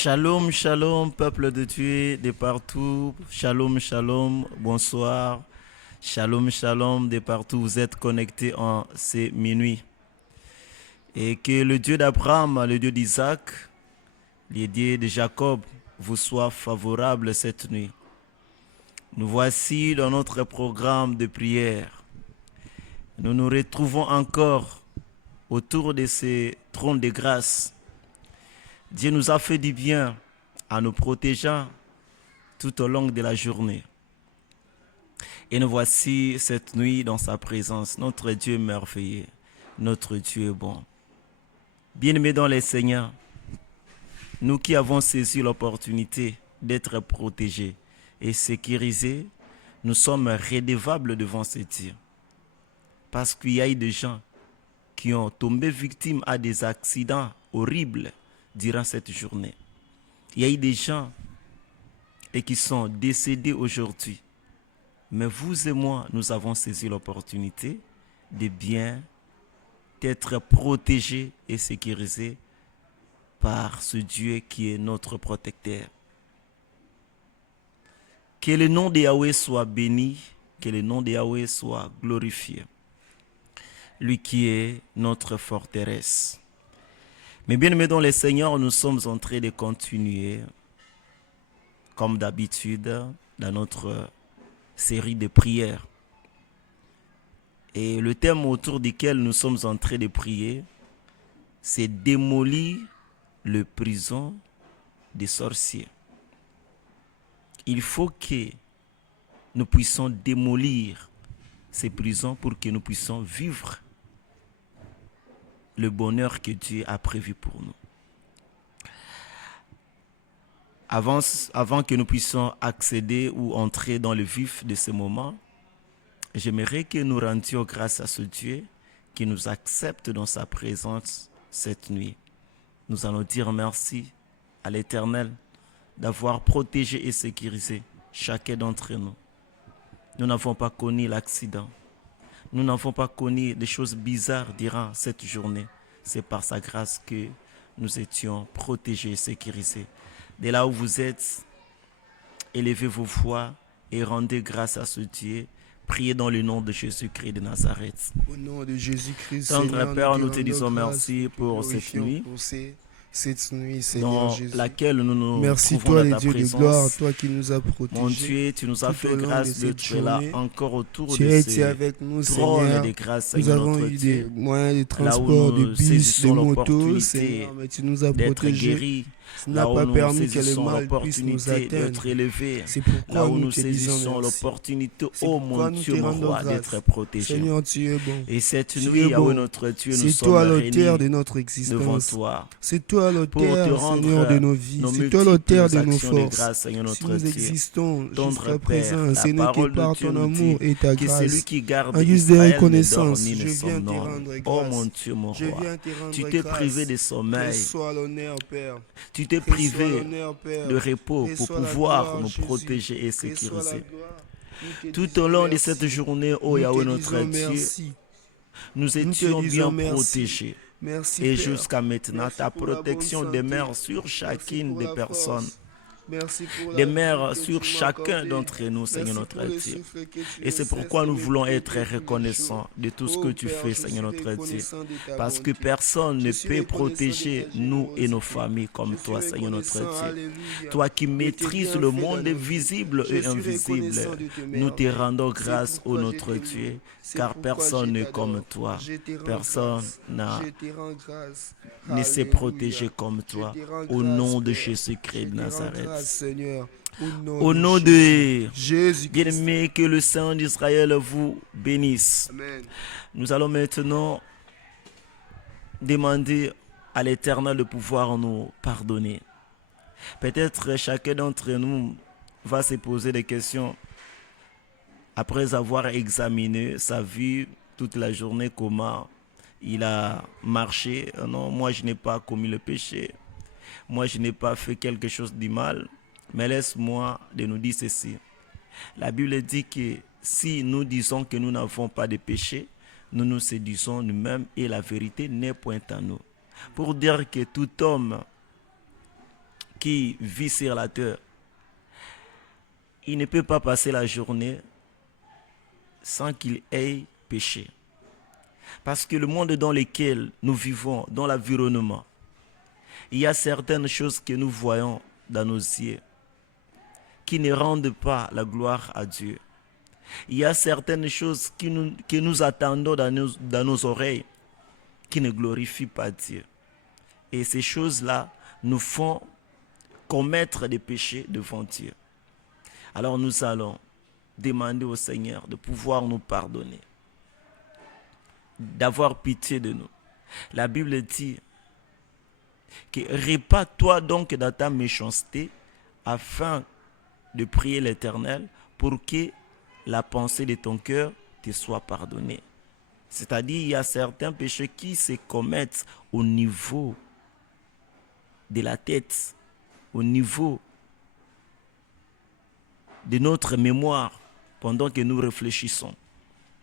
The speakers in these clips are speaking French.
Shalom, shalom, peuple de Dieu de partout. Shalom, shalom, bonsoir. Shalom, shalom, de partout. Vous êtes connectés en ces minuit. Et que le Dieu d'Abraham, le Dieu d'Isaac, le Dieu de Jacob vous soit favorable cette nuit. Nous voici dans notre programme de prière. Nous nous retrouvons encore autour de ce trône de grâce. Dieu nous a fait du bien en nous protégeant tout au long de la journée. Et nous voici cette nuit dans sa présence. Notre Dieu est merveilleux. Notre Dieu est bon. Bien-aimés dans les Seigneurs, nous qui avons saisi l'opportunité d'être protégés et sécurisés, nous sommes redevables devant ce Dieu. Parce qu'il y a eu des gens qui ont tombé victimes à des accidents horribles durant cette journée. Il y a eu des gens et qui sont décédés aujourd'hui. Mais vous et moi, nous avons saisi l'opportunité de bien être protégés et sécurisés par ce Dieu qui est notre protecteur. Que le nom de Yahweh soit béni, que le nom de Yahweh soit glorifié. Lui qui est notre forteresse. Mais bien aimés dans le Seigneur, nous sommes en train de continuer, comme d'habitude, dans notre série de prières. Et le thème autour duquel nous sommes en train de prier, c'est démolir le prison des sorciers. Il faut que nous puissions démolir ces prisons pour que nous puissions vivre le bonheur que Dieu a prévu pour nous. Avant que nous puissions accéder ou entrer dans le vif de ce moment, j'aimerais que nous rendions grâce à ce Dieu qui nous accepte dans sa présence cette nuit. Nous allons dire merci à l'Éternel d'avoir protégé et sécurisé chacun d'entre nous. Nous n'avons pas connu l'accident. Nous n'avons pas connu des choses bizarres durant cette journée. C'est par sa grâce que nous étions protégés et sécurisés. Dès là où vous êtes, élevez vos voix et rendez grâce à ce Dieu. Priez dans le nom de Jésus-Christ de Nazareth. Au nom de Jésus-Christ, Tendre Père, nous te disons grâce, merci pour cette nuit. Cette nuit, Seigneur Dans Jésus. laquelle nous nous Merci trouvons toi, dans le ta Dieu de présence. gloire, toi qui nous as protégés. Mon Dieu, tu nous as tout fait au long grâce de d'être cette là journée. encore autour Tu de as été ce avec nous, trône Seigneur. de grâce, Nous Seigneur avons notre eu Dieu. des moyens de Là où transport, de nous bus, de saisissons motos, l'opportunité Seigneur, mais tu nous as d'être protégés. guéris, Tu là n'as où pas nous permis que le saisissons mal puisse nous l'opportunité atteindre. d'être élevés, C'est là pourquoi où nous nous te disons saisissons merci. l'opportunité, C'est oh pourquoi mon nous Dieu, te mon rendons roi, grâce. d'être protégé. Seigneur, tu es bon. Et cette Tu nuit, es Yahweh bon. notre Dieu, nous C'est sommes toi l'auteur réunis de notre devant existence. toi C'est toi pour te l'auteur, Seigneur, de rendre nos vies. nos C'est toi l'auteur multiples de nos actions de forces. grâce, Seigneur Si notre nous Dieu. existons Tendre jusqu'à Père, présent, la ce n'est que parole de par Dieu ton nous dit amour et ta que celui grâce. qui garde En guise de Israël ne dort reconnaissance, ni ne je viens te somnole. rendre Oh grâce. mon Dieu, mon Je roi, viens te rendre tu t'es privé de grâce. sommeil, Reçois l'honneur, Père. tu t'es Reçois privé l'honneur, Père. de repos pour Reçois la pouvoir gloire, nous Jésus. protéger et Reçois la sécuriser. gloire. Nous te Tout disons au long de merci. cette journée, oh Nous Yahweh te notre disons Dieu, merci. nous Nous te étions bien disons merci. protégés. Merci, Et Père. jusqu'à maintenant, Merci ta pour la bonne protection santé. demeure sur Merci chacune pour des la personnes. force. Merci pour la Demeure vie que sur tu m'as chacun accordée. d'entre nous, Seigneur Merci notre pour le Dieu. souffle que tu Et ne c'est cesses pourquoi de nous me voulons donner être tous les jours. reconnaissants de tout ce que Oh tu Père, fais, je Seigneur suis notre Dieu. reconnaissant de ta Parce que bonté. personne Je ne suis peut reconnaissant de protéger ta nous et nos générosité. familles comme Je suis toi, Seigneur notre reconnaissant, Dieu. alléluia, Toi qui de tes maîtrises le bienfaits dans monde nos vies. visible Je et suis invisible, reconnaissant de tes nous te merveilles. rendons C'est grâce, ô pourquoi je notre t'aime. Dieu, C'est car pourquoi personne je n'est t'adore. comme toi. Je te rends Personne grâce. n'a Je te rends grâce. ne s'est Alléluia. protégé comme Je toi. te rends Au grâce, nom de Père. Jésus-Christ Je de te rends grâce, Nazareth. Seigneur. Au nom de Jésus-Christ. bien-aimé, que le Saint d'Israël vous bénisse. Amen. Nous allons maintenant demander à l'Éternel de pouvoir nous pardonner. Peut-être chacun d'entre nous va se poser des questions après avoir examiné sa vie toute la journée, comment il a marché. Non, moi je n'ai pas commis le péché. Moi je n'ai pas fait quelque chose de mal. Mais laisse-moi de nous dire ceci. La Bible dit que si nous disons que nous n'avons pas de péché, nous nous séduisons nous-mêmes et la vérité n'est point en nous. Pour dire que tout homme qui vit sur la terre, il ne peut pas passer la journée sans qu'il ait péché. Parce que le monde dans lequel nous vivons, dans l'environnement, il y a certaines choses que nous voyons dans nos yeux qui ne rendent pas la gloire à Dieu. Il y a certaines choses que nous attendons dans nos oreilles qui ne glorifient pas Dieu. Et ces choses-là nous font commettre des péchés devant Dieu. Alors nous allons demander au Seigneur de pouvoir nous pardonner, d'avoir pitié de nous. La Bible dit que répare-toi donc dans ta méchanceté afin de prier l'Éternel pour que la pensée de ton cœur te soit pardonnée. C'est-à-dire, il y a certains péchés qui se commettent au niveau de la tête, au niveau de notre mémoire, pendant que nous réfléchissons.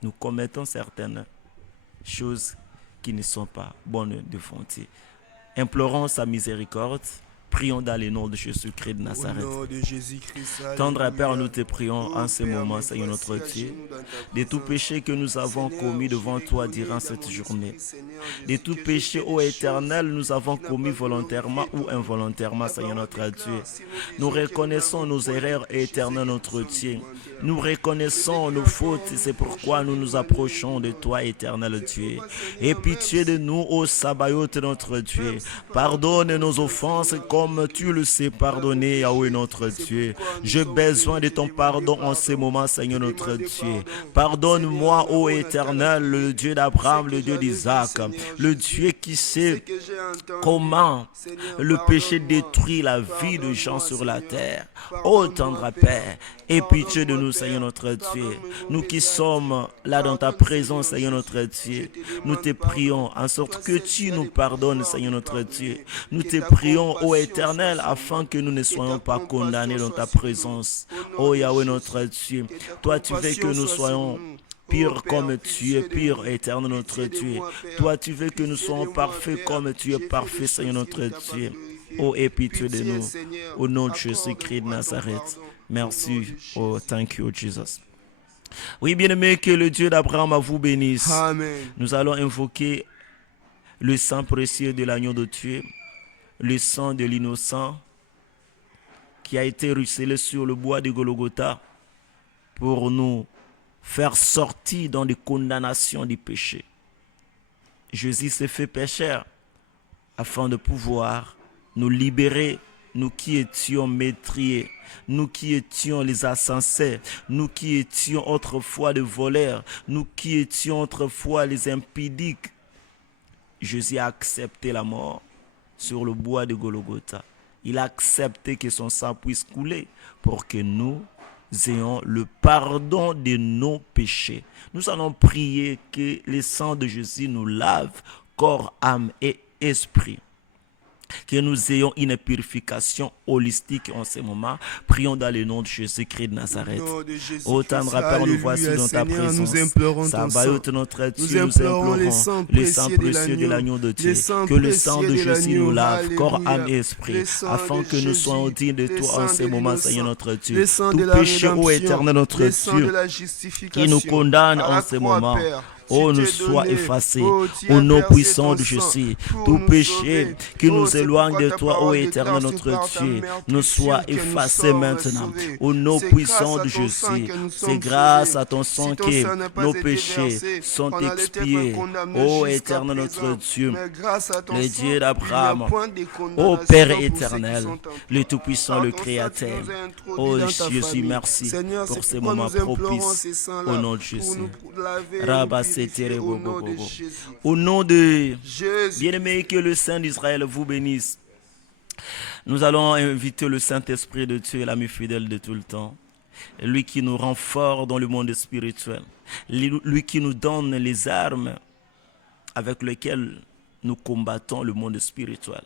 Nous commettons certaines choses qui ne sont pas bonnes devant Dieu. Implorons sa miséricorde. Prions dans le nom de Jésus-Christ de Nazareth. Au nom de Jésus-Christ, Tendre Père, alléluia. nous te prions en ce Père, moment, nous Seigneur voici notre à Dieu, genoux dans ta de tout présence. péché que nous avons Seigneur, commis devant je toi reconnais durant dans cette mon journée. esprit, Seigneur De Jésus, tout que j'ai péché, fait ô des Éternel, choses nous avons qui n'a commis pas volontairement glorifié ou ton nom. involontairement, La Seigneur parole notre Dieu. déclare, si Nous disons que reconnaissons n'avons nos point de erreurs, péché, Éternel c'est que notre nous sommes Dieu. volontaires. Nous reconnaissons nos fautes, c'est pourquoi nous nous approchons de toi, Éternel Dieu. Aie pitié de nous, ô Sabaoth notre Dieu. Pardonne nos offenses comme tu le sais pardonner, Yahweh notre Dieu. J'ai besoin de ton pardon en ce moment, Seigneur notre Dieu. Pardonne-moi, ô Éternel, le Dieu d'Abraham, le Dieu d'Isaac, le Dieu qui sait comment le péché détruit la vie de gens sur la terre. Ô tendre Père, aie pitié de nous, Seigneur notre Dieu. Nous qui sommes là dans ta présence, Seigneur notre Dieu, nous te prions en sorte que tu nous pardonnes, Seigneur notre Dieu. Nous te prions, ô Éternel, afin que nous ne soyons pas condamnés dans ta présence. Ô Yahweh notre Dieu, toi tu veux que nous soyons pur comme tu es pur, Éternel notre Dieu. Toi, tu veux que nous soyons parfaits comme tu es parfait, Seigneur notre Dieu. Oh, aie pitié de nous. Au nom de Jésus-Christ de Nazareth. Merci. Oh, thank you, Jesus. Oui, bien-aimé, que le Dieu d'Abraham vous bénisse. Amen. Nous allons invoquer le sang précieux de l'agneau de Dieu, le sang de l'innocent qui a été ruisselé sur le bois de Golgotha pour nous faire sortir dans des condamnations du péché. Jésus s'est fait pécheur afin de pouvoir nous libérer, nous qui étions métriers, nous qui étions les insensés, nous qui étions autrefois des voleurs, nous qui étions autrefois les impudiques. Jésus a accepté la mort sur le bois de Golgotha. Il a accepté que son sang puisse couler pour que nous ayons le pardon de nos péchés. Nous allons prier que le sang de Jésus nous lave, corps, âme et esprit. Que nous ayons une purification holistique en ce moment. Prions dans le nom de Jésus-Christ de Nazareth. Ô tendre Père, nous voici dans ta présence. Nous implorons ton sang. Notre Dieu, Nous implorons le sang précieux de l'agneau de Dieu. Que le sang de Jésus nous lave, corps, âme et esprit, afin que nous soyons dignes de toi en ce moment, Seigneur notre Dieu. Tout péché, ô Éternel notre Dieu, qui nous condamne en ce moment, oh, nous soit effacé au nom puissant de Jésus. Tout péché qui nous éloigne de toi, ô Éternel notre Dieu, nous soit effacé maintenant. Au nom puissant de Jésus, c'est grâce à ton sang que nos péchés sont expiés. Ô Éternel notre Dieu, le Dieu d'Abraham, ô Père éternel, le Tout-Puissant, le Créateur. Ô Jésus, merci pour ces moments propices. Au nom de Jésus. Au nom de bien-aimé, que le Saint d'Israël vous bénisse. Nous allons inviter le Saint-Esprit de Dieu, l'ami fidèle de tout le temps. Lui qui nous rend forts dans le monde spirituel. Lui qui nous donne les armes avec lesquelles nous combattons le monde spirituel.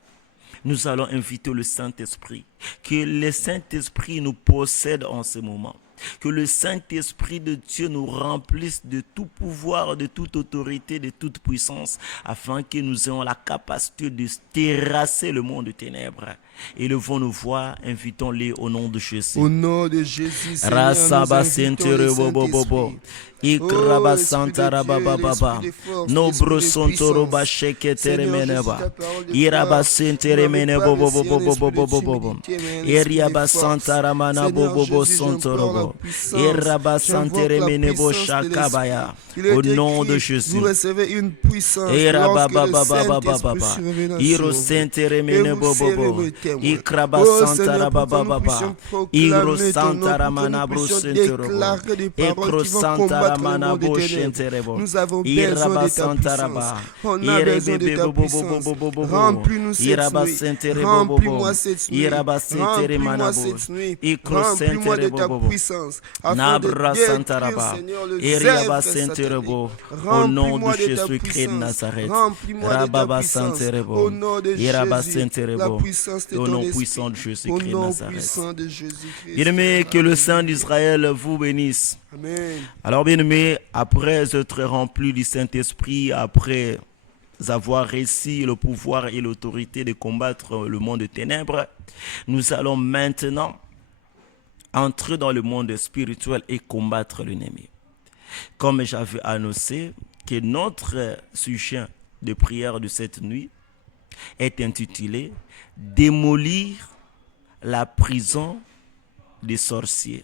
Nous allons inviter le Saint-Esprit. Que le Saint-Esprit nous possède en ce moment. Que le Saint-Esprit de Dieu nous remplisse de tout pouvoir, de toute autorité, de toute puissance, afin que nous ayons la capacité de terrasser le monde de ténèbres Élevons nos voix, invitons-les au nom de Jésus. Au nom de Jésus, Seigneur, Rasaba nous invitons le sentere bobo bobo. Saint-Esprit. Ikraba Oh, Esprit santara de Dieu, baba baba. l'Esprit de force, Nobro l'Esprit de sontoro ba puissance. sheketere Seigneur Jésus, meneba. ta parole de Iraba gloire. sentere Vous mene n'avez pas bobo laissé bobo un bobo esprit de bobo bobo. timidité, mais un esprit de Eriaba force. santara mana Seigneur bobo bobo Jésus, sontoro j'implore la bo. puissance. Iraba J'invoque santere la mene bo puissance de shakabaya. l'Esprit. Il est Au nom de écrit, Jésus. vous recevez une puissance Iraba lorsque le baba baba baba Saint-Esprit baba. surviendra Iro sur vous. sentere Et mene vous bobo serez bobo. mes témoins. Ikraba Oh santara Seigneur, pour que baba nous baba. puissions Iro proclamer ton nom, santara pour que nous mana bro puissions sentero bo. déclarer des paroles Ekro qui vont santara combattre le mana monde des bo ténèbres. shenterebo. Nous avons besoin Iraba de ta santara puissance. ba. On a besoin de Irebe ta bobo bobo puissance. bobo bobo. Remplis-nous cette Iraba nuit. senterebo bobo. Remplis-moi cette nuit. Iraba sentere mana Remplis-moi bo. cette nuit. Ikro Remplis-moi de senterebo ta bobo. puissance afin de Nabra détruire, santaraba. Seigneur, le Eriaba zèbre satanique. senterebo. Au nom de Remplis-moi de ta Jésus-Christ de puissance. Nazareth. Remplis-moi de ta Rababa puissance. senterebo. Au nom de Iraba Jésus. La senterebo. puissance de Au ton nom esprit. puissant de Au Jésus-Christ de nom Nazareth. puissant de Jésus-Christ. Bien-aimés, que le Saint d'Israël vous bénisse. Amen. Alors, bien-aimés, après être remplis du Saint-Esprit, après avoir réussi le pouvoir et l'autorité de combattre le monde des ténèbres, nous allons maintenant entrer dans le monde spirituel et combattre l'ennemi. Comme j'avais annoncé que notre sujet de prière de cette nuit est intitulé « Démolir la prison des sorciers ».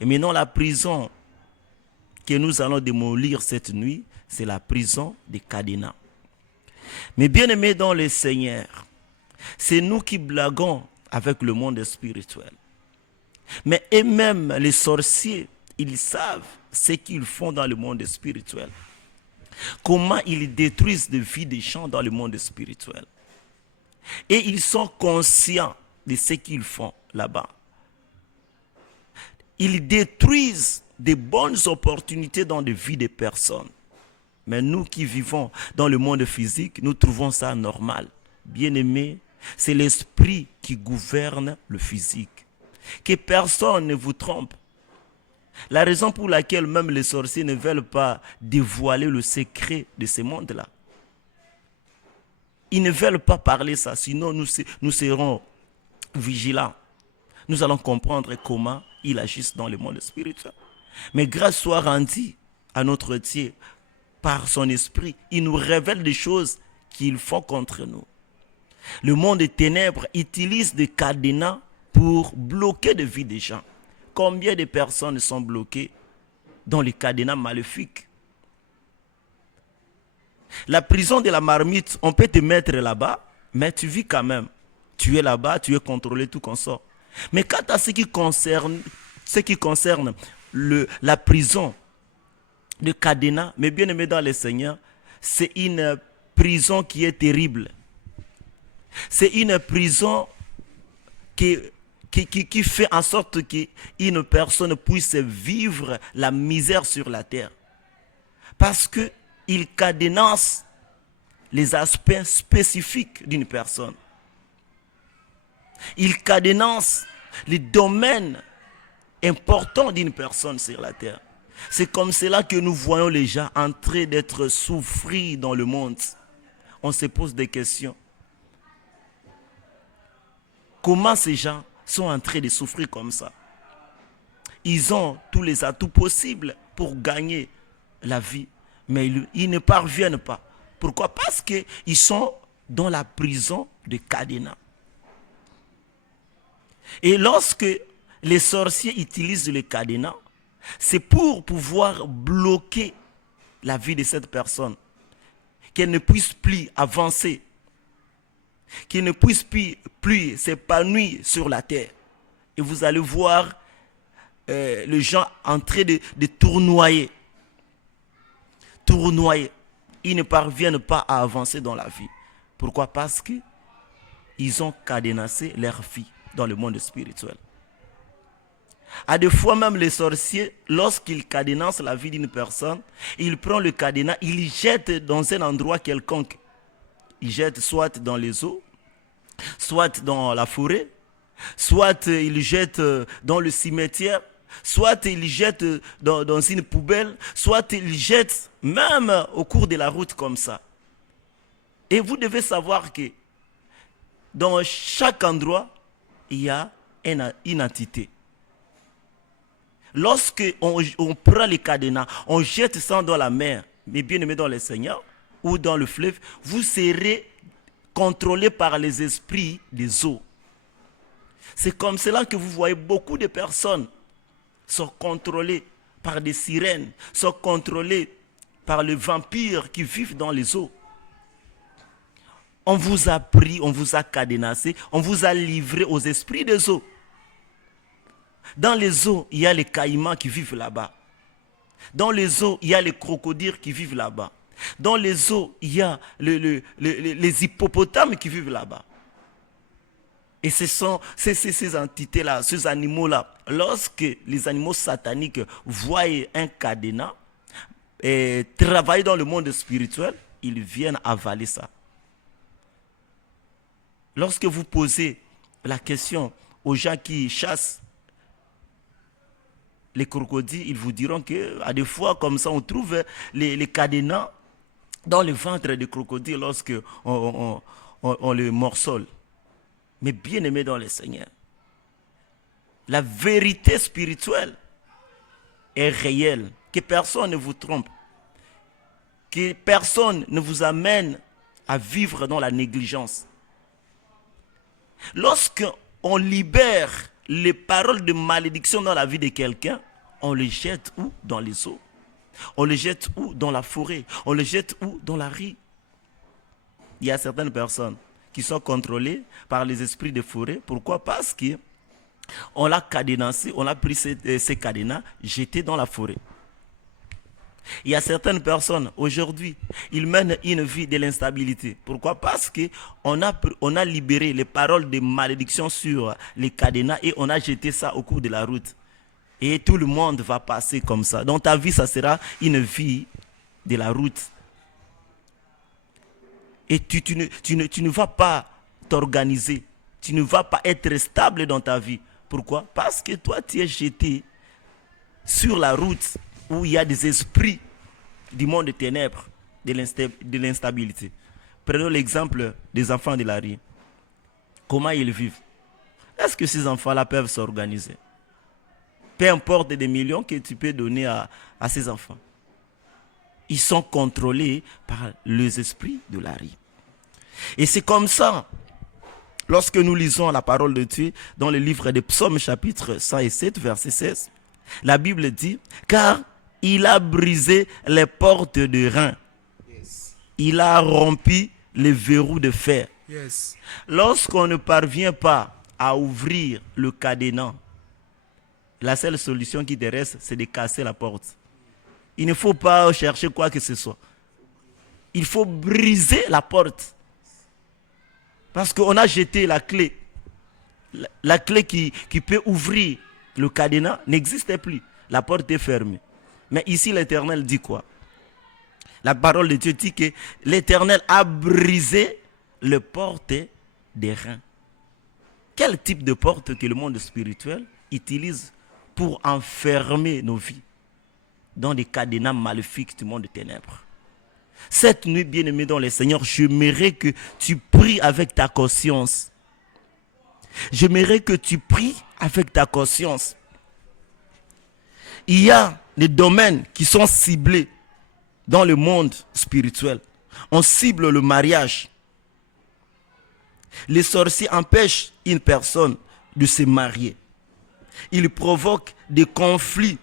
Et maintenant, la prison que nous allons démolir cette nuit, c'est la prison des cadenas. Mais bien aimés dans le Seigneur, c'est nous qui blaguons avec le monde spirituel. Mais eux-mêmes, les sorciers, ils savent ce qu'ils font dans le monde spirituel. Comment ils détruisent la vie des gens dans le monde spirituel. Et ils sont conscients de ce qu'ils font là-bas. Ils détruisent des bonnes opportunités dans la vie des personnes. Mais nous qui vivons dans le monde physique, nous trouvons ça normal. Bien-aimés, c'est l'esprit qui gouverne le physique. Que personne ne vous trompe. La raison pour laquelle même les sorciers ne veulent pas dévoiler le secret de ce monde-là. Ils ne veulent pas parler ça, sinon nous serons vigilants. Nous allons comprendre comment ils agissent dans le monde spirituel. Mais grâce soit rendue à notre Dieu par son esprit, il nous révèle des choses qu'ils font contre nous. Le monde des ténèbres utilise des cadenas pour bloquer la vie des gens. Combien de personnes sont bloquées dans les cadenas maléfiques? La prison de la marmite, on peut te mettre là-bas, mais tu vis quand même. Tu es là-bas, tu es contrôlé, tout consort. Mais quant à ce qui concerne la prison de cadenas, mais bien aimé dans le Seigneur, c'est une prison qui est terrible. C'est une prison qui fait en sorte qu'une personne puisse vivre la misère sur la terre. Parce qu'il cadenance les aspects spécifiques d'une personne. Il cadenance les domaines importants d'une personne sur la terre. C'est comme cela que nous voyons les gens en train d'être souffrir dans le monde. On se pose des questions. Comment ces gens sont en train de souffrir comme ça? Ils ont tous les atouts possibles pour gagner la vie, mais ils ne parviennent pas. Pourquoi? Parce qu'ils sont dans la prison de cadenas. Et lorsque les sorciers utilisent le cadenas, c'est pour pouvoir bloquer la vie de cette personne, qu'elle ne puisse plus avancer, qu'elle ne puisse plus s'épanouir sur la terre. Et vous allez voir les gens en train de tournoyer. Ils ne parviennent pas à avancer dans la vie. Pourquoi? Parce qu'ils ont cadenassé leur vie dans le monde spirituel. À des fois même les sorciers, lorsqu'ils cadenassent la vie d'une personne, ils prennent le cadenas, ils jettent dans un endroit quelconque. Ils jettent soit dans les eaux, soit dans la forêt, soit ils jettent dans le cimetière, soit ils jettent dans une poubelle, soit ils jettent même au cours de la route comme ça. Et vous devez savoir que dans chaque endroit, il y a une entité. Lorsque on prend les cadenas, on jette ça dans la mer, mes bien-aimés dans le Seigneur, ou dans le fleuve, vous serez contrôlés par les esprits des eaux. C'est comme cela que vous voyez beaucoup de personnes sont contrôlées par des sirènes, sont contrôlées par les vampires qui vivent dans les eaux. On vous a pris, on vous a cadenassé, on vous a livré aux esprits des eaux. Dans les eaux, il y a les caïmans qui vivent là-bas. Dans les eaux, il y a les crocodiles qui vivent là-bas. Dans les eaux, il y a les hippopotames qui vivent là-bas. Et ce sont ces entités-là, ces animaux-là, lorsque les animaux sataniques voient un cadenas et travailler dans le monde spirituel, ils viennent avaler ça. Lorsque vous posez la question aux gens qui chassent les crocodiles, ils vous diront qu'à des fois, comme ça, on trouve les cadenas dans le ventre des crocodiles lorsque on le morcelle. Mais bien aimé dans le Seigneur, la vérité spirituelle est réelle, que personne ne vous trompe, que personne ne vous amène à vivre dans la négligence. Lorsqu'on libère les paroles de malédiction dans la vie de quelqu'un, on les jette où? Dans les eaux. On les jette où? Dans la forêt. On les jette où? Dans la rue. Il y a certaines personnes qui sont contrôlées par les esprits de forêt. Pourquoi? Parce qu'on l'a cadenassé, on a pris ces cadenas, jetés dans la forêt. Il y a certaines personnes, aujourd'hui, ils mènent une vie de l'instabilité. Pourquoi? Parce qu'on a libéré les paroles de malédiction sur les cadenas et on a jeté ça au cours de la route. Et tout le monde va passer comme ça. Donc ta vie, ça sera une vie de la route. Et tu ne vas pas t'organiser. Tu ne vas pas être stable dans ta vie. Pourquoi? Parce que toi, tu es jeté sur la route où il y a des esprits du monde des ténèbres, de l'instabilité. Prenons l'exemple des enfants de la rue. Comment ils vivent? Est-ce que ces enfants-là peuvent s'organiser? Peu importe des millions que tu peux donner à ces enfants. Ils sont contrôlés par les esprits de la rue. Et c'est comme ça, lorsque nous lisons la parole de Dieu dans le livre des Psaumes chapitre 107, verset 16, la Bible dit, car il a brisé les portes de rein. Yes. Il a rompu les verrous de fer. Yes. Lorsqu'on ne parvient pas à ouvrir le cadenas, la seule solution qui te reste, c'est de casser la porte. Il ne faut pas chercher quoi que ce soit. Il faut briser la porte. Parce qu'on a jeté la clé. La clé qui peut ouvrir le cadenas n'existait plus. La porte est fermée. Mais ici, l'Éternel dit quoi? La parole de Dieu dit que l'Éternel a brisé les portes des reins. Quel type de porte que le monde spirituel utilise pour enfermer nos vies dans des cadenas maléfiques du monde des ténèbres? Cette nuit, bien-aimé dans le Seigneur, j'aimerais que tu pries avec ta conscience. J'aimerais que tu pries avec ta conscience. Il y a des domaines qui sont ciblés dans le monde spirituel. On cible le mariage. Les sorciers empêchent une personne de se marier. Ils provoquent des conflits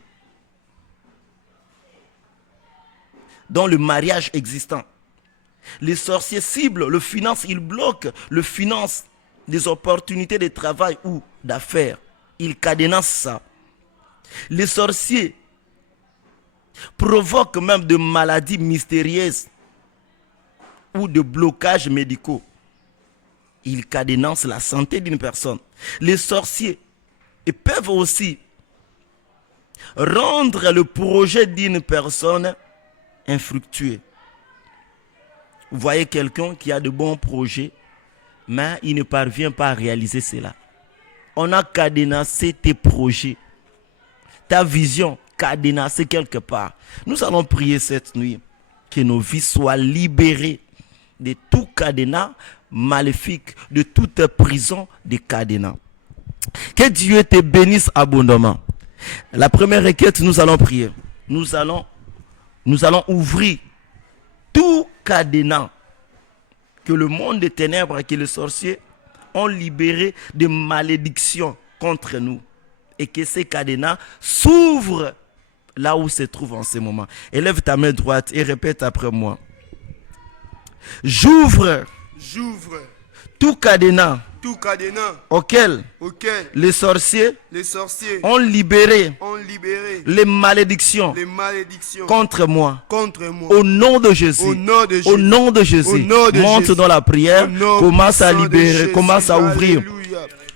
dans le mariage existant. Les sorciers ciblent le finance, ils bloquent le finance des opportunités de travail ou d'affaires. Ils cadenassent ça. Les sorciers provoquent même de maladies mystérieuses ou de blocages médicaux. Ils cadenassent la santé d'une personne. Les sorciers peuvent aussi rendre le projet d'une personne infructueux. Vous voyez quelqu'un qui a de bons projets, mais il ne parvient pas à réaliser cela. On a cadenassé tes projets, ta vision cadenassée quelque part. Nous allons prier cette nuit que nos vies soient libérées de tout cadenas maléfiques, de toute prison de cadenas. Que Dieu te bénisse abondamment. La première requête, nous allons prier. Nous allons ouvrir tout cadenas que le monde des ténèbres et que les sorciers ont libéré de malédictions contre nous. Et que ces cadenas s'ouvrent là où se trouve en ce moment. Élève ta main droite et répète après moi. J'ouvre tout cadenas auquel les sorciers ont libéré les malédictions contre moi. Au nom de Jésus. Au nom de Jésus. Monte dans la prière. Commence à libérer. Commence à ouvrir.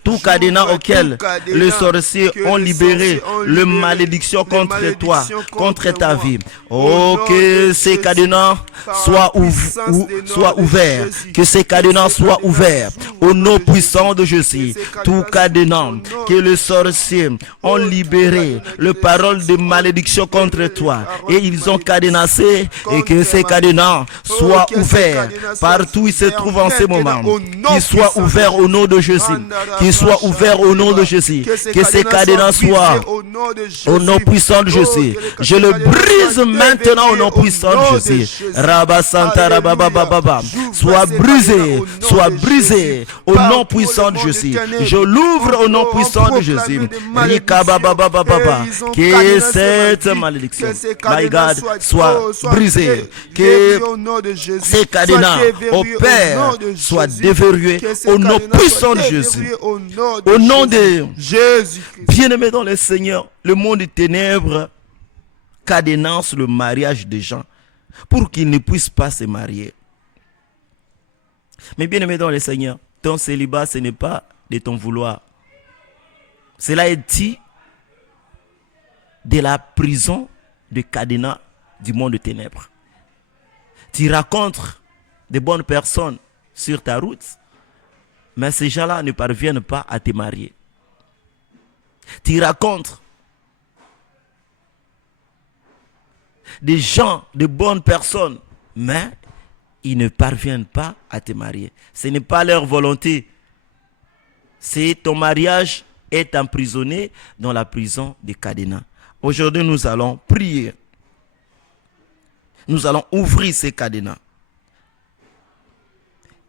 Tout cadenas auquel les sorciers ont libéré les malédictions contre toi, contre ta vie. Oh, que ces cadenas soient ouverts. Que ces cadenas soient ouverts. Au nom puissant de Jésus. Tout cadenas que les sorciers ont libéré les paroles de malédiction contre toi. Et ils ont cadenassé. Et que ces cadenas soient ouverts. Partout où ils se trouvent en ce moment. Qu'ils soient ouverts au nom de Jésus. Soit ouvert au nom de Jésus. Que ces cadenas soient au nom puissant de Jésus. Je le brise maintenant au nom puissant de Jésus. Rabba Santa Rabba Baba. Soit brisé au nom puissant de Jésus. Je l'ouvre au nom puissant de Jésus. Que cette malédiction, my God, soit brisée. Que ces cadenas au Père soient déverrouillés au nom puissant de Jésus. Au nom de Jésus, bien-aimé dans le Seigneur, le monde des ténèbres cadenance le mariage des gens pour qu'ils ne puissent pas se marier. Mais bien-aimé dans le Seigneur, ton célibat, ce n'est pas de ton vouloir. Cela est dit de la prison de cadenas du monde des ténèbres. Tu rencontres de bonnes personnes sur ta route, mais ces gens-là ne parviennent pas à te marier. Tu rencontres des gens, de bonnes personnes, mais ils ne parviennent pas à te marier. Ce n'est pas leur volonté. C'est ton mariage est emprisonné dans la prison des cadenas. Aujourd'hui, nous allons prier. Nous allons ouvrir ces cadenas.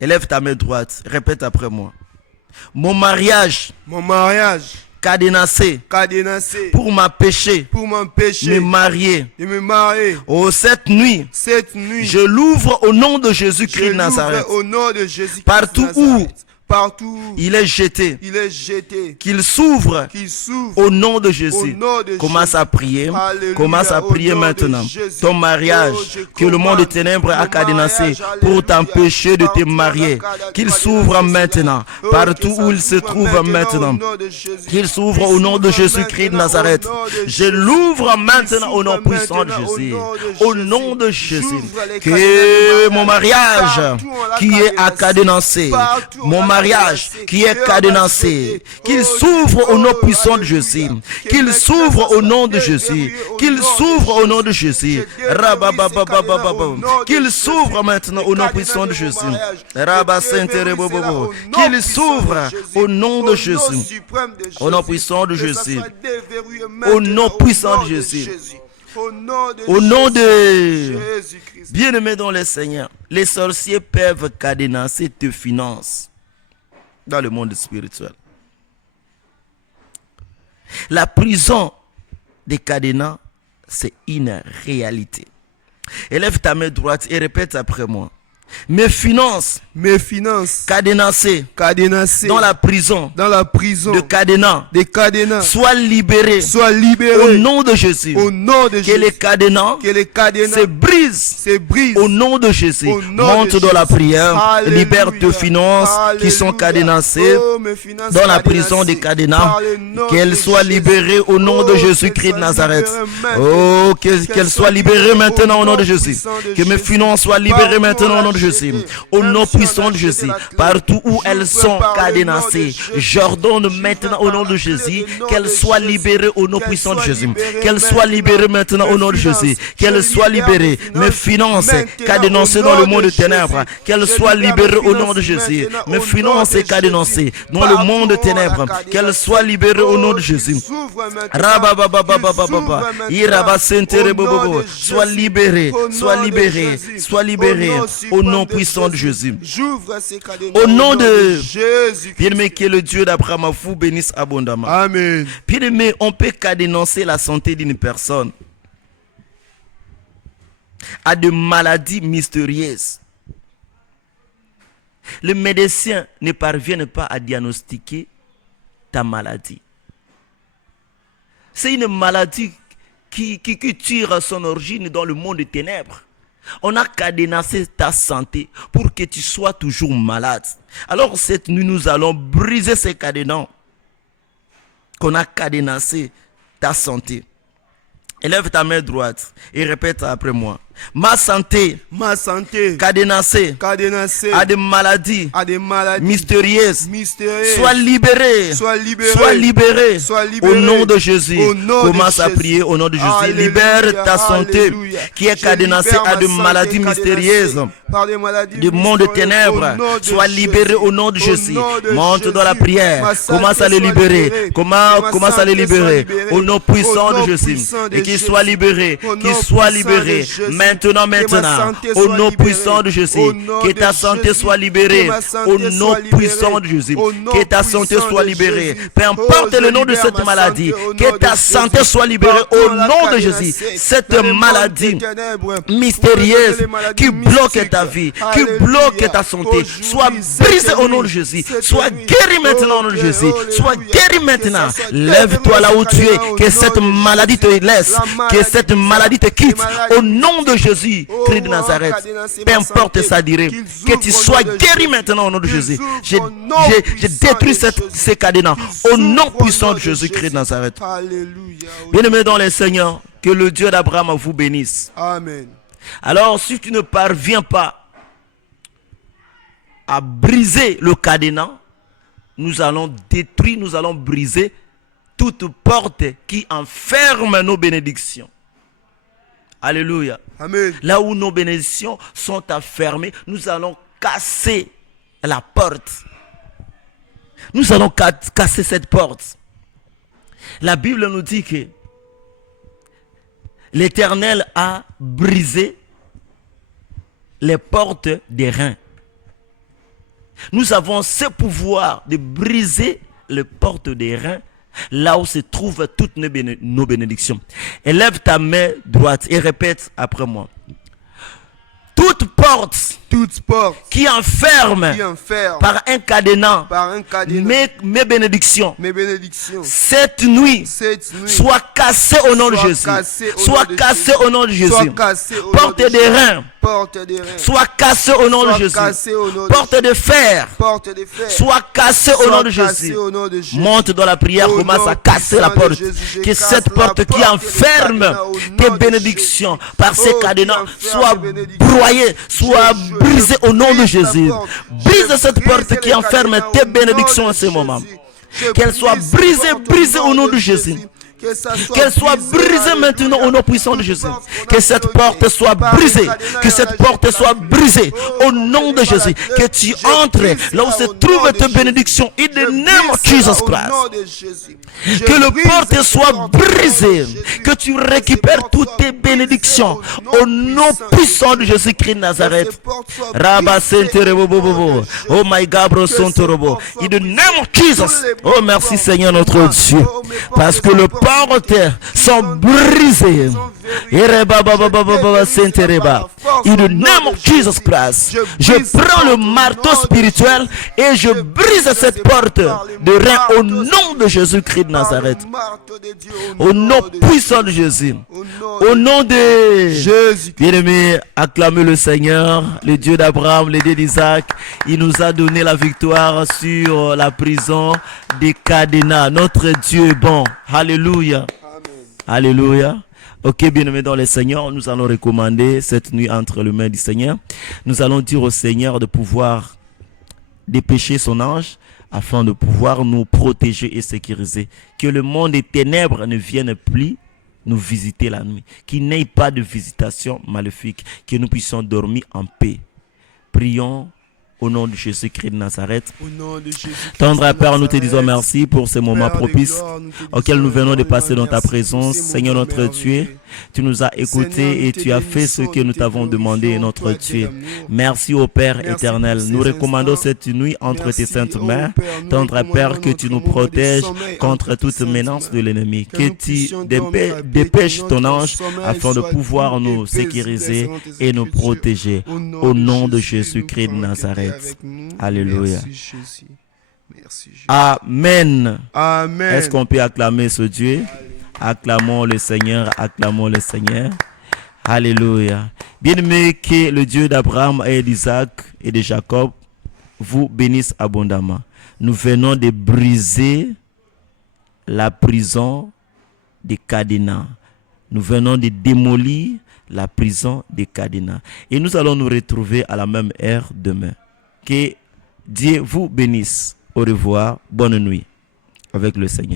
Élève ta main droite, répète après moi. Mon mariage cadenassé pour m'empêcher de me marier. Oh, cette nuit, je l'ouvre au nom de Jésus-Christ de Nazareth. Partout où il est jeté, qu'il s'ouvre au nom de Jésus. Commence à prier. Commence à prier maintenant. Ton mariage que le monde des ténèbres a cadenassé pour t'empêcher de te marier, qu'il s'ouvre maintenant. Partout où il se trouve maintenant, qu'il s'ouvre au nom de Jésus-Christ de Nazareth. Je l'ouvre maintenant au nom puissant de Jésus. Au nom de Jésus. Que mon mariage qui est cadenassé, mon mariage qui est cadenassé, qu'il s'ouvre au nom puissant de Jésus, qu'il s'ouvre au nom de Jésus, qu'il s'ouvre au nom de Jésus, qu'il s'ouvre maintenant au nom puissant de Jésus, qu'il s'ouvre au nom de Jésus, au nom puissant de Jésus, au nom puissant de Jésus. Au nom de Jésus-Christ. Bien-aimé dans le Seigneur, les sorciers peuvent cadenasser tes finances dans le monde spirituel. La prison des cadenas, c'est une réalité. Élève ta main droite et répète après moi. Mes finances cadenassées dans la prison de cadenas soient libérées au nom de Jésus. Que les cadenas se brisent au nom de Jésus. Monte dans la prière, libère tes finances qui sont cadenassées dans la prison des cadenas, qu'elles soient libérées au nom de Jésus-Christ de Nazareth. Oh, qu'elles soient libérées maintenant au nom de Jésus. Que mes finances soient libérées maintenant au nom de de Jésus, au nom puissant de Jésus, partout où elles sont cadenassées, j'ordonne maintenant au nom de Jésus qu'elles soient libérées au nom puissant de Jésus, qu'elles soient libérées maintenant au nom de Jésus, qu'elles soient libérées, mes finances cadenassées dans le monde de ténèbres, qu'elles soient libérées au nom de Jésus, mes finances cadenassées dans le monde de ténèbres, qu'elles soient libérées au nom de Jésus. Sois libéré, sois libéré, sois libéré au nom puissant de Jésus. Au nom de Jésus. bien-aimé, que le Dieu d'Abraham vous bénisse abondamment. Amen. Bien-aimé, on peut cadenasser la santé d'une personne à de maladies mystérieuses. Les médecins ne parviennent pas à diagnostiquer ta maladie. C'est une maladie qui tire son origine dans le monde des ténèbres. On a cadenassé ta santé pour que tu sois toujours malade. Alors cette nuit, nous allons briser ces cadenas qu'on a cadenassé ta santé. Élève ta main droite et répète après moi. Ma santé cadenassée à des maladies mystérieuses soit libérée, au nom de Jésus. Commence à prier au nom de Jésus. Alléluia, libère ta santé qui est cadenassée à des maladies mystérieuses du monde de ténèbres. Sois libérée au nom de Jésus. Monte dans la prière. Commence à les libérer. Commence à les libérer au nom puissant de Jésus. Et qu'ils soient libérés. Maintenant, au nom puissant de Jésus, que ta santé soit libérée, au nom puissant de Jésus, que ta santé soit libérée, peu importe le nom de cette maladie, que ta santé soit libérée au nom de Jésus. Cette maladie mystérieuse qui bloque ta vie, qui bloque ta santé, soit brisée au nom de Jésus, soit guérie maintenant au nom de Jésus, soit guérie maintenant. Lève-toi là où tu es, que cette maladie te laisse, que cette maladie te quitte, au nom de Jésus, Christ de Nazareth. Peu importe sa durée, que tu sois guéri maintenant au nom de Jésus. Je détruis ces cadenas au nom puissant de Jésus, Christ de Nazareth. Bien-aimés dans les Seigneurs, que le Dieu d'Abraham vous bénisse. Amen. Alors, si tu ne parviens pas à briser le cadenas, nous allons détruire, nous allons briser toute porte qui enferme nos bénédictions. Alléluia. Amen. Là où nos bénédictions sont enfermées, nous allons casser la porte. Nous allons casser cette porte. La Bible nous dit que l'Éternel a brisé les portes des reins. Nous avons ce pouvoir de briser les portes des reins, là où se trouvent toutes nos bénédictions. Élève ta main droite et répète après moi. Toute porte qui enferme par un cadenas mes bénédictions, cette nuit, soit cassée au nom de Jésus. Soit cassée au nom de Jésus. Porte des reins, soit cassée au nom de Jésus. Porte de fer, soit cassée au nom de Jésus. Monte dans la prière, commence à casser la porte. Que cette porte qui enferme tes bénédictions par ces cadenas soit broyée, soit brisée au nom de Jésus. Brise cette porte qui enferme tes bénédictions en ce moment. Qu'elle soit brisée au nom de Jésus. Qu'elle soit brisée maintenant au nom puissant de Jésus. Que cette porte soit brisée. Que cette porte soit brisée au nom de Jésus. Que tu entres là où se trouve ta bénédiction. In the name of Jesus Christ. Que le porte soit brisé. Que tu récupères toutes tes bénédictions au nom puissant de Jésus-Christ de Nazareth. Oh my God, in the name of Jesus. Oh merci Seigneur notre Dieu. Parce que le portes sont brisées. In the name of Jesus Christ. Je prends le marteau spirituel et je brise cette porte de rein au nom de Jésus-Christ de Nazareth. Au nom puissant de Jésus. Au nom de Jésus. Bien-aimé, acclamez le Seigneur, le Dieu d'Abraham, le Dieu d'Isaac. Il nous a donné la victoire sur la prison des cadenas. Notre Dieu est bon. Alléluia. Alléluia. Ok, bien-aimés dans le Seigneur, nous allons recommander cette nuit entre les mains du Seigneur. Nous allons dire au Seigneur de pouvoir dépêcher son ange afin de pouvoir nous protéger et sécuriser. Que le monde des ténèbres ne vienne plus nous visiter la nuit. Qu'il n'y ait pas de visitation maléfique. Que nous puissions dormir en paix. Prions au nom de Jésus-Christ de Nazareth. Au nom de Jésus-Christ Tendre de Père, nous te disons Nazareth, merci pour ce moment Père de propice gloire, nous te auquel nous disons venons de énormément passer dans ta merci pour présence. ces Seigneur moments notre Dieu, merveilleux. tu nous as Seigneur, écoutés nous et te tu as fait ce bénissons, que nous nous te t'avons demandé, glorifions, notre toi qui es Dieu. l'amour. Merci au Père Merci éternel. pour Nous ces recommandons instants. cette nuit entre tes Merci, saintes oh mains. Père, nous Tendre Père, recommandons que tu notre nous moment de protèges sommeil contre entre tes toute saintes menace de mains. l'ennemi. Que Que nous tu puissions dormir à paix, dépêches que ton notre ange sommeil afin de soit pouvoir doux et nous paisible sécuriser selon tes et nous Écritures. protéger. Au nom de Jésus-Christ de nous croyons que tu es Nazareth. avec nous. Alléluia. Merci Jésus. Merci Jésus. Amen. Amen. Est-ce qu'on peut acclamer ce Dieu? Acclamons le Seigneur, acclamons le Seigneur. Alléluia. Bien-aimé, que le Dieu d'Abraham et d'Isaac et de Jacob vous bénisse abondamment. Nous venons de briser la prison de Cadena. Nous venons de démolir la prison de Cadena. Et nous allons nous retrouver à la même heure demain. Que Dieu vous bénisse. Au revoir. Bonne nuit avec le Seigneur.